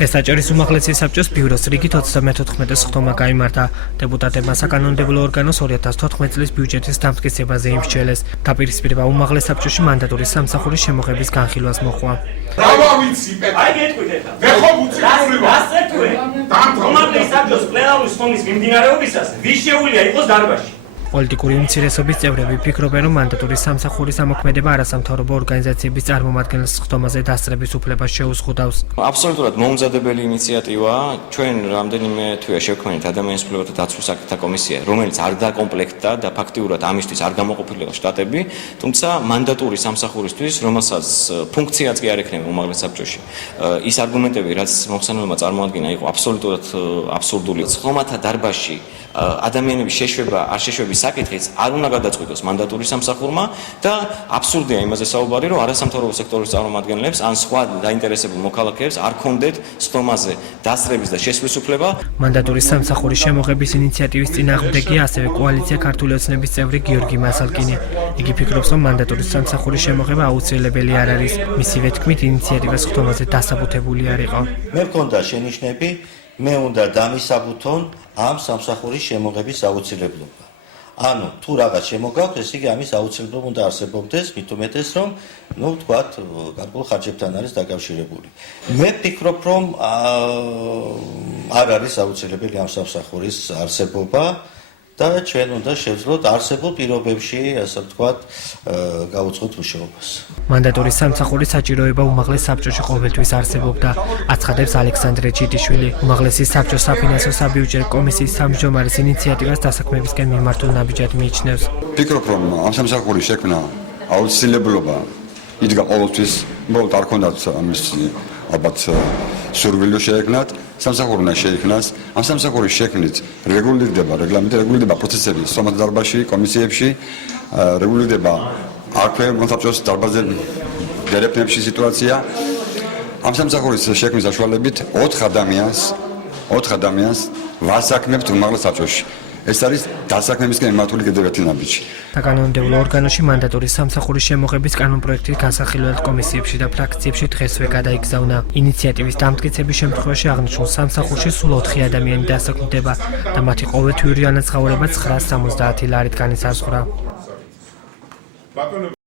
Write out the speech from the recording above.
დღეს საჭირის უმაღლესი საბჭოს ბიუროს რიგით 34 სხდომა გაიმართა. დეპუტატებმა საკანონმდებლო ორგანოს 2014 წლის ბიუჯეტის დამტკიცებაზე იმსჯელეს. დაპირისპირება უმაღლეს საბჭოში მანდატური სამსახურის შემოღების განხილვას მოჰყვა. უმაღლეს საბჭოს პლენარული სხდომის მიმდინარეობისას ვის შეუძლია იყოს დარბაზში. პოლიტიკური უმცირესობის წევრები ფიქრობენ, რომ მანდატურის სამსახურის ამოქმედება არასამთავრობო ორგანიზაციების წარმომადგენლის სხდომაზე დასწრების უფლებას შეუზღუდავს. აბსოლუტურად მოუმზადებელი ინიციატივაა. ჩვენ რამდენიმე თვეა შევქმნით ადამიანის უფლებათა დაცვის საკითხთა კომისია, რომელიც არ დაკომპლექტდა და ფაქტიურად ამისთვის არ გამოყოფილიყო შტატები, თუმცა მანდატური სამსახურისთვის, რომელსაც ფუნქციაც კი არ ექნება უმაღლეს საბჭოში, ის არგუმენტები, რაც მოხსენებელმა წარმოადგინა, იყო აბსოლუტურად აბსურდული. სხდომათა დარბაზში ადამიანების შეშვება არ შეშვების საკითხიც არ უნდა გადაწყვიტოს მანდატური სამსახურმა და აბსურდია იმაზე საუბარი, რომ არასამთავრობო სექტორის წარმომადგენლებს ან სხვა დაინტერესებულ მოქალაქეებს არ ქონდეთ სხდომაზე დასწრების და შესვლის უფლება. მანდატურის სამსახურის შემოღების ინიციატივის წინააღმდეგია ასევე კოალიცია ქართული ოცნების წევრი გიორგი მასალკინი. იგი ფიქრობს, რომ მანდატურის სამსახურის შემოღება აუცილებელი არ არის. მისივე თქმით, ინიციატივა სხდომაზე დასაბუთებული არ იყო. მე მქონდა შენიშვნები, მე უნდა დამისაბუთონ ამ სამსახურის შემოღების აუცილებლობა. ანუ თუ რაღაც შემოგაქვს, ესე იგი ამის აუცილებლობა უნდა არსებობდეს, მით უმეტეს რომ, ვთქვათ, გარკვეულ ხარჯებთან არის დაკავშირებული. მე ვფიქრობ, რომ არ არის აუცილებელი ამ სამსახურის არსებობა და ჩვენ უნდა შევძლოთ არსებულ პირობებში, ასე ვთქვათ, გავუწყოთ მუშაობას. მანდატურის სამსახურის საჭიროება უმაღლეს საბჭოში ყოველთვის არსებობდა, აცხადებს ალექსანდრე ჩიტიშვილი. უმაღლესი საბჭოს საფინანსო საბიუჯეტო კომისიის თავმჯდომარის ინიციატივას დასაქმებისკენ მიმართულ ნაბიჯად მიიჩნევს. ვფიქრობ, რომ ამ სამსახურის შექმნა აუცილებლობა იდგა ყოველთვის, უბრალოდ არ ქონდათ ამის ალბათ სურვილი შეექმნათ, სამსახური უნდა შეიქმნას. ამ სამსახურის შექმნით რეგულირდება პროცესები სხდომათა დარბაზში, კომისიებში, რეგულირდება აქვე მოსაბჭოს დარბაზზე დერეფნებში სიტუაცია. ამ სამსახურის შექმნის საშუალებით 4 ადამიანს ვასაქმებთ უმაღლეს საბჭოში. ეს არის დასაქმებისკენ მიმართული კიდევ ერთი ნაბიჯი. საკანონმდებლო ორგანოში მანდატურის სამსახურის შემოღების კანონპროექტი განსახილველ კომისიებში და ფრაქციებში დღესვე გადაიგზავნა. ინიციატივის დამტკიცების შემთხვევაში აღნიშნულ სამსახურში სულ 4 ადამიანი დასაქმდება და მათი ყოველთვიური ანაზღაურება 970 ლარით განისაზღვრა.